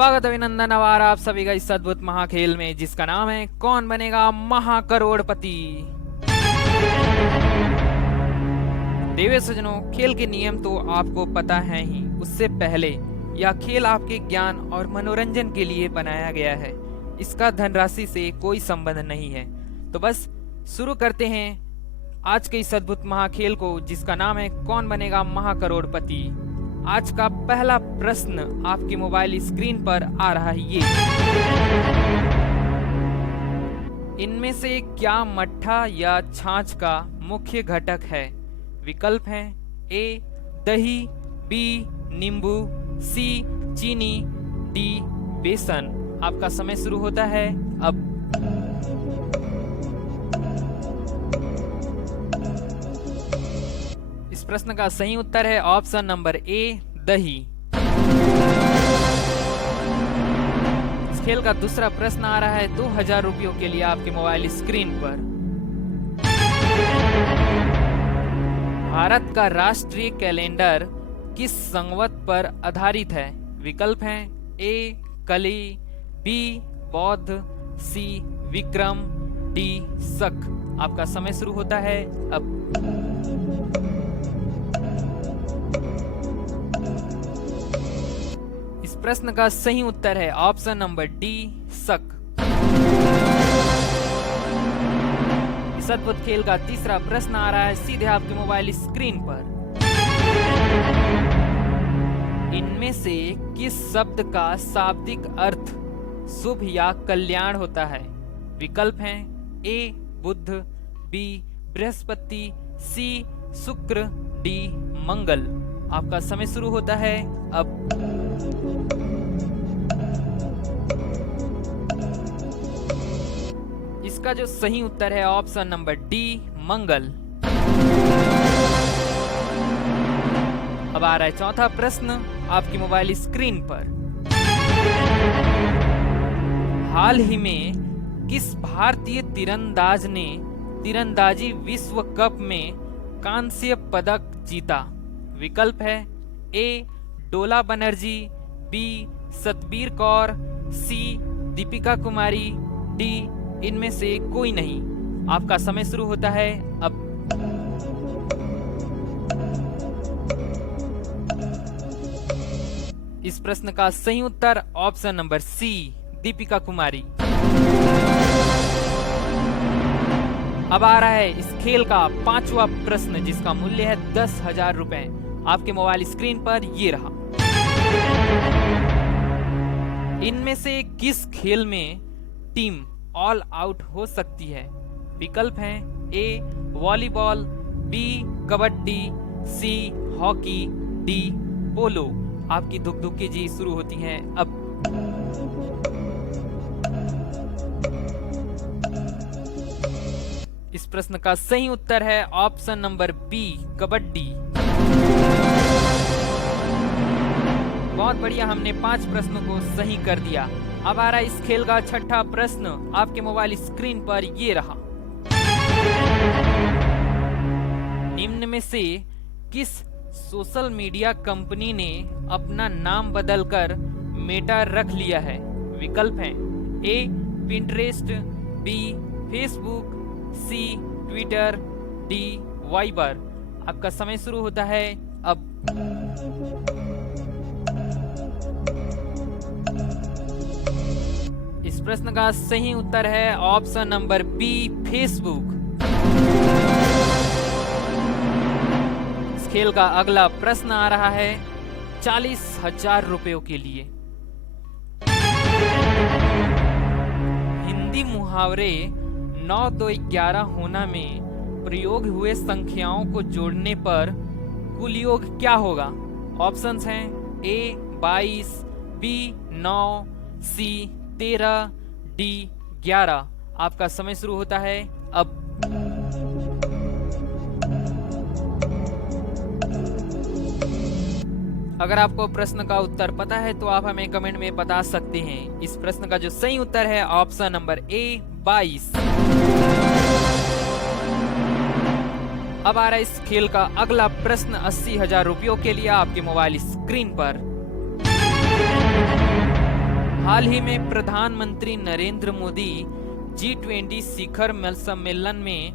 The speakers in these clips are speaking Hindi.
स्वागत अभिनंदन आभार आप सभी का इस अद्भुत महाखेल में जिसका नाम है कौन बनेगा महाकरोड़पति। देवे सज्जनों, खेल के नियम तो आपको पता है ही। उससे पहले यह खेल आपके ज्ञान और मनोरंजन के लिए बनाया गया है। इसका धनराशि से कोई संबंध नहीं है। तो बस शुरू करते हैं आज के इस अद्भुत महाखेल को जिसका नाम है कौन बनेगा महाकरोड़पति। आज का पहला प्रश्न आपके मोबाइल स्क्रीन पर आ रहा है ये। इनमें से क्या मट्ठा या छाछ का मुख्य घटक है? विकल्प हैं ए दही, बी नींबू, सी चीनी, डी बेसन। आपका समय शुरू होता है अब। इस प्रश्न का सही उत्तर है ऑप्शन नंबर ए दही। इस खेल का दूसरा प्रश्न आ रहा है 2000 रुपयों के लिए आपके मोबाइल स्क्रीन पर। भारत का राष्ट्रीय कैलेंडर किस संवत पर आधारित है? विकल्प हैं ए कली, बी बौद्ध, सी विक्रम, डी शक। आपका समय शुरू होता है अब। इस प्रश्न का सही उत्तर है ऑप्शन नंबर डी शक। इस अद्भुत खेल का तीसरा प्रश्न आ रहा है सीधे आपके मोबाइल स्क्रीन पर। इनमें से किस शब्द का शाब्दिक अर्थ शुभ या कल्याण होता है? विकल्प हैं ए बुध, बी बृहस्पति, सी शुक्र, डी मंगल। आपका समय शुरू होता है अब। इसका जो सही उत्तर है ऑप्शन नंबर डी मंगल। अब आ रहा है चौथा प्रश्न आपकी मोबाइल स्क्रीन पर। हाल ही में किस भारतीय तीरंदाज ने तीरंदाजी विश्व कप में कांस्य पदक जीता? विकल्प है ए डोला बनर्जी, बी सतबीर कौर, सी दीपिका कुमारी, डी इनमें से कोई नहीं। आपका समय शुरू होता है अब। इस प्रश्न का सही उत्तर option number C Deepika Kumari. अब आ रहा है इस खेल का पांचवा प्रश्न जिसका मूल्य है 10,000 रुपए। आपके मोबाइल स्क्रीन पर ये रहा। इनमें से किस खेल में टीम ऑल आउट हो सकती है? विकल्प हैं A volleyball, B kabaddi, C hockey, D polo. आपकी धुक धुक की जी शुरू होती हैं अब। इस प्रश्न का सही उत्तर है ऑप्शन नंबर बी कबड्डी। बहुत बढ़िया, हमने 5 प्रश्नों को सही कर दिया। अब आ रहा है इस खेल का छठा प्रश्न आपके मोबाइल स्क्रीन पर ये रहा। निम्न में से किस सोशल मीडिया कंपनी ने अपना नाम बदलकर मेटा रख लिया है? विकल्प हैं ए पिंटरेस्ट, बी फेसबुक, सी ट्विटर, डी वाइबर। आपका समय शुरू होता है अब। इस प्रश्न का सही उत्तर है ऑप्शन नंबर बी फेसबुक। इस खेल का अगला प्रश्न आ रहा है 40,000 रुपयों के लिए। हिंदी मुहावरे 9, 2, 11 होना में प्रयोग हुए संख्याओं को जोड़ने पर कुल योग क्या होगा? ऑप्शंस हैं ए 22, बी 9, सी 13, डी 11। आपका समय शुरू होता है अब। अगर आपको प्रश्न का उत्तर पता है तो आप हमें कमेंट में बता सकते हैं। इस प्रश्न का जो सही उत्तर है ऑप्शन नंबर ए 22। अब आ रहा है इस खेल का अगला प्रश्न 80,000 रुपयों के लिए आपके मोबाइल स्क्रीन पर। हाल ही में प्रधानमंत्री नरेंद्र मोदी G20 शिखर सम्मेलन में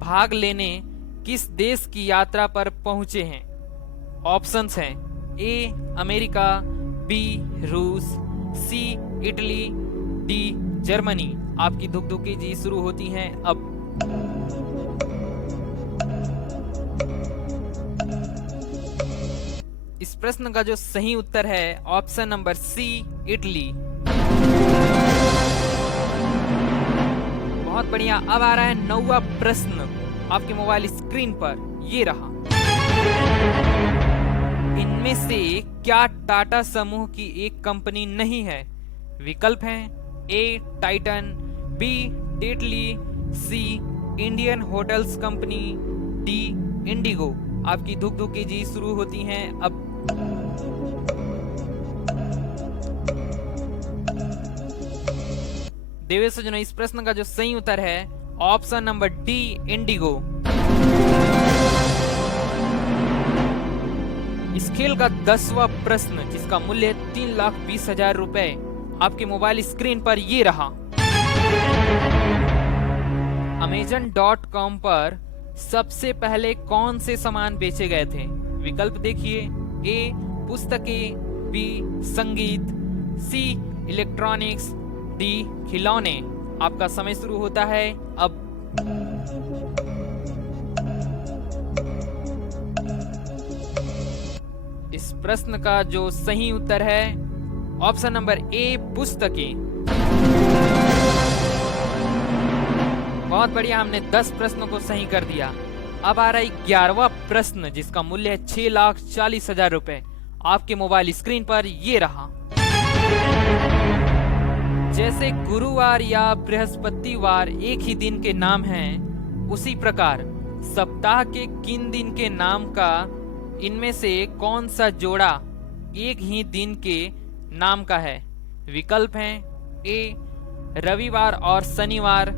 भाग लेने किस देश की यात्रा पर पहुंचे हैं? ऑप्शंस हैं ए अमेरिका, बी रूस, सी इटली, डी जर्मनी। आपकी धुक-धुकी जी शुरू होती हैं अब। इस प्रश्न का जो सही उत्तर है ऑप्शन नंबर सी इटली। बहुत बढ़िया। अब आ रहा है 9वां प्रश्न आपके मोबाइल स्क्रीन पर, ये रहा। इनमें से क्या टाटा समूह की एक कंपनी नहीं है? विकल्प हैं A Titan, B Tetley, C Indian Hotels Company, D IndiGo. आपकी धुक-धुकी जी शुरू होती हैं अब। देवेश सज्जनों, इस प्रश्न का जो सही उत्तर है ऑप्शन नंबर डी इंडिगो। इस खेल का 10वां प्रश्न जिसका मूल्य 3,20,000 रुपए आपके मोबाइल स्क्रीन पर ये रहा। Amazon.com पर सबसे पहले कौन से सामान बेचे गए थे? विकल्प देखिए ए पुस्तकें, बी संगीत, सी इलेक्ट्रॉनिक्स, डी खिलौने। आपका समय शुरू होता है अब। इस प्रश्न का जो सही उत्तर है ऑप्शन नंबर ए पुस्तकें। बहुत बढ़िया, हमने 10 प्रश्नों को सही कर दिया। अब आ रहा है 11वां प्रश्न जिसका मूल्य है 6,40,000 रुपए आपके मोबाइल स्क्रीन पर ये रहा। जैसे गुरुवार या बृहस्पतिवार एक ही दिन के नाम हैं, उसी प्रकार सप्ताह के किन दिन के नाम का इनमें से कौन सा जोड़ा एक ही दिन के नाम का है? विकल्प हैं ए रविवार और शनिवार,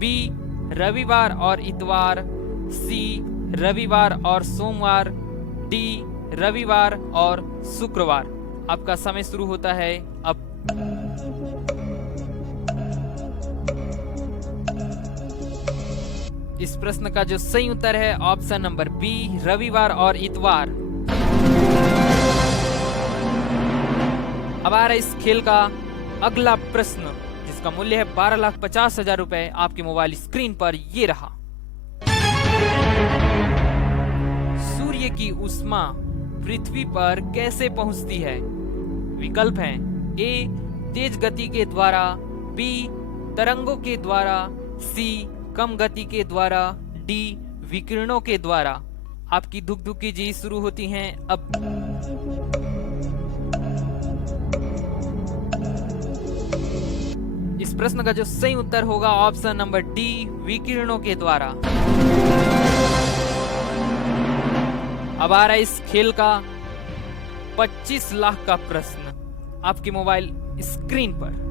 बी रविवार और इतवार, सी रविवार और सोमवार, डी रविवार और शुक्रवार। आपका समय शुरू होता है अब। इस प्रश्न का जो सही उत्तर है ऑप्शन नंबर बी रविवार और इतवार। अब आ रहा है इस खेल का अगला प्रश्न जिसका मूल्य है 12,50,000 रुपए आपके मोबाइल स्क्रीन पर ये रहा। सूर्य की ऊष्मा पृथ्वी पर कैसे पहुंचती है? विकल्प हैं ए तेज गति के द्वारा, बी तरंगों के द्वारा, सी कम गति के द्वारा, डी विकिरणों के द्वारा। आपकी धुक-धुकी जी शुरू होती हैं अब। इस प्रश्न का जो सही उत्तर होगा ऑप्शन नंबर डी विकिरणों के द्वारा। अब आ रहा है इस खेल का 25 लाख का प्रश्न आपके मोबाइल स्क्रीन पर।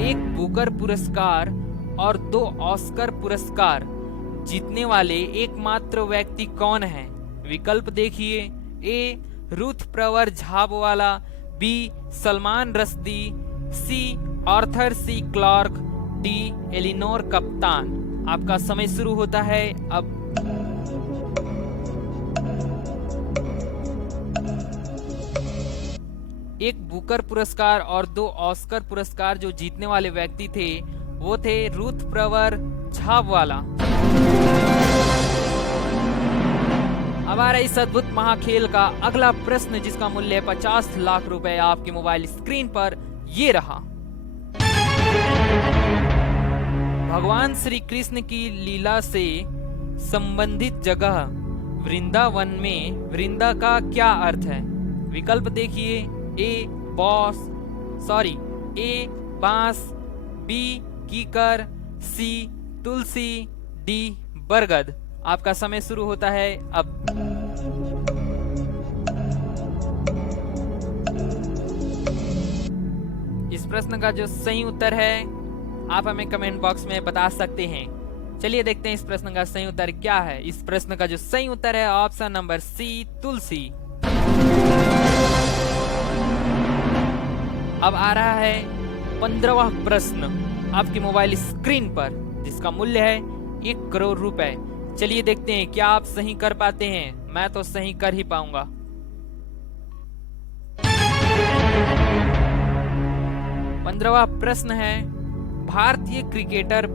एक बुकर पुरस्कार और 2 ऑस्कर पुरस्कार जीतने वाले एकमात्र व्यक्ति कौन है? विकल्प देखिए A Ruth Prawer Jhabvala, B Salman Rushdie, C Arthur C Clarke, D Eleanor कप्तान। आपका समय शुरू होता है अब। एक बुकर पुरस्कार और 2 ऑस्कर पुरस्कार जो जीतने वाले व्यक्ति थे वो थे रूथ प्रवर झाबवाला। अब आ रहा है इस अद्भुत महाखेल का अगला प्रश्न जिसका मूल्य है 50 लाख रुपए आपके मोबाइल स्क्रीन पर ये रहा। भगवान श्री कृष्ण की लीला से संबंधित जगह वृंदावन में वृंदा का क्या अर्थ है? विकल्प देखिए ए बांस, बी कीकर, सी तुलसी, डी बरगद। आपका समय शुरू होता है अब। इस प्रश्न का जो सही उत्तर है आप हमें कमेंट बॉक्स में बता सकते हैं। चलिए देखते हैं इस प्रश्न का सही उत्तर क्या है। इस प्रश्न का जो सही उत्तर है ऑप्शन नंबर सी तुलसी। अब आ रहा है 15वां प्रश्न आपके मोबाइल स्क्रीन पर, जिसका मूल्य है 1 करोड़ रुपए। चलिए देखते हैं क्या आप सही कर पाते हैं। मैं तो सही कर ही पाऊंगा। पंद्रहवां प्रश्न है, भारतीय क्रिकेट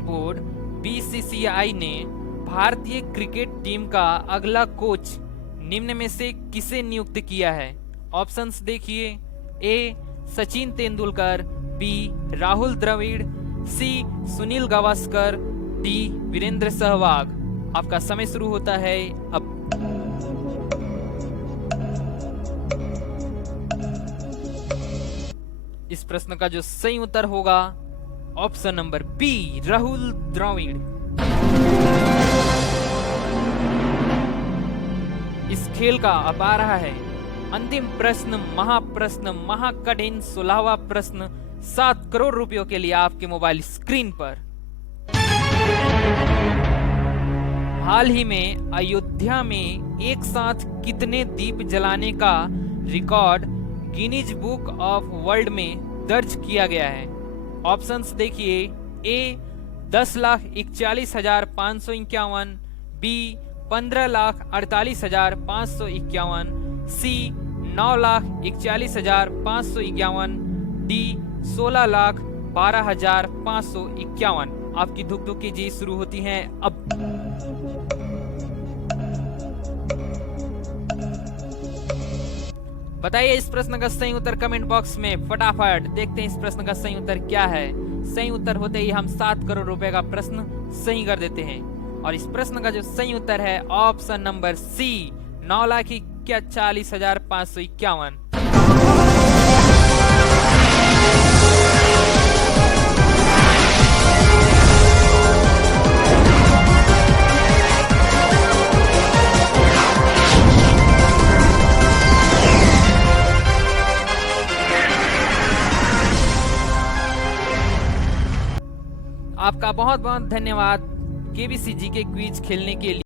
बोर्ड बीसीसीआई ने भारतीय क्रिकेट टीम का अगला कोच निम्न में से किसे नियुक्त किया है? ऑप्शंस देखिए। ए सचिन तेंदुलकर, बी राहुल द्रविड़, सी सुनील गावस्कर, डी वीरेंद्र सहवाग। आपका समय शुरू होता है अब। इस प्रश्न का जो सही उत्तर होगा option number B, Rahul Dravid. इस खेल का अब आ रहा है अंतिम प्रश्न, महाकठिन 16वां प्रश्न 7 करोड़ रुपयों के लिए आपके मोबाइल स्क्रीन पर। हाल ही में अयोध्या में एक साथ कितने दीप जलाने का record Guinness book of world में दर्ज किया गया है? ऑप्शंस देखिए। ए 10,41,551, बी 15,48,551, सी 9,41,551, डी 16,12,551। आपकी धुक धुक की जी शुरू होती है अब। बताइए इस प्रश्न का सही उत्तर कमेंट बॉक्स में फटाफट। देखते हैं इस प्रश्न का सही उत्तर क्या है। सही उत्तर होते ही हम 7 करोड़ रुपए का प्रश्न सही कर देते हैं। और इस प्रश्न का जो सही उत्तर है ऑप्शन नंबर सी, 9,41,551। आपका बहुत बहुत धन्यवाद केबीसी जी के क्विज खेलने के लिए।